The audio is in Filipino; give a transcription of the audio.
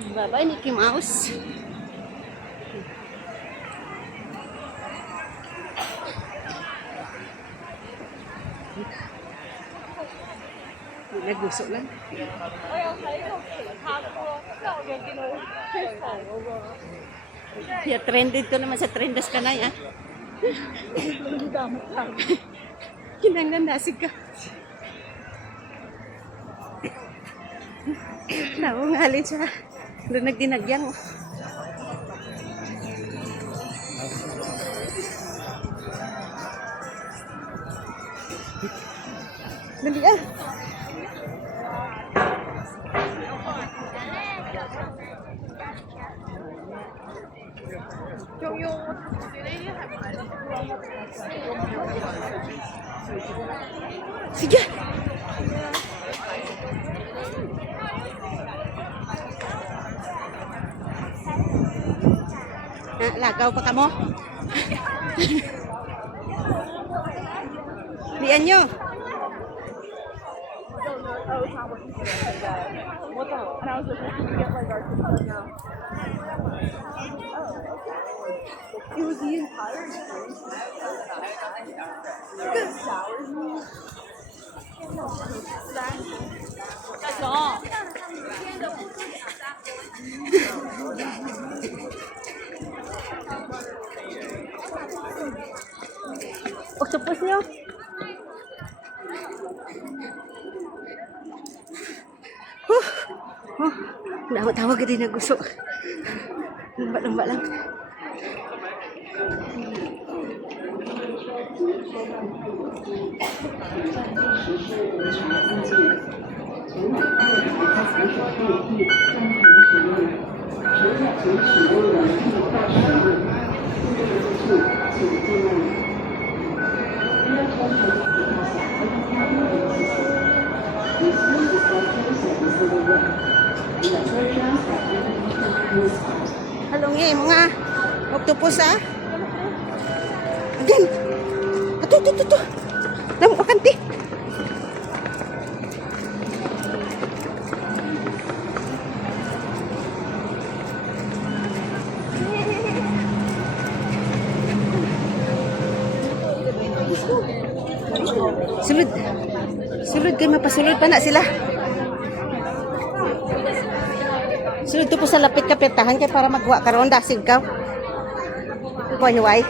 Bye-bye, Mickey Mouse. Nagguso lang. Yeah, trended ko naman sa Trendas Kanay, ah. Kinanglan nasig ka. Naungalin siya. Doon nagdinagyang. Dali ah. Sige. Lagaw pa ka mo? Diyan nyo. It was the entire experience. That's all. Octopus nyo? Tawag ka din na gusto. Lambat lang. Halong mga octopus ah. Again. Ito. Damo makanti. Sulod kayo, mapasulod pa na sila. Sulod to po sa lapit kapitahan kaya para magwa karon dasig ka. Kuha niyo ay.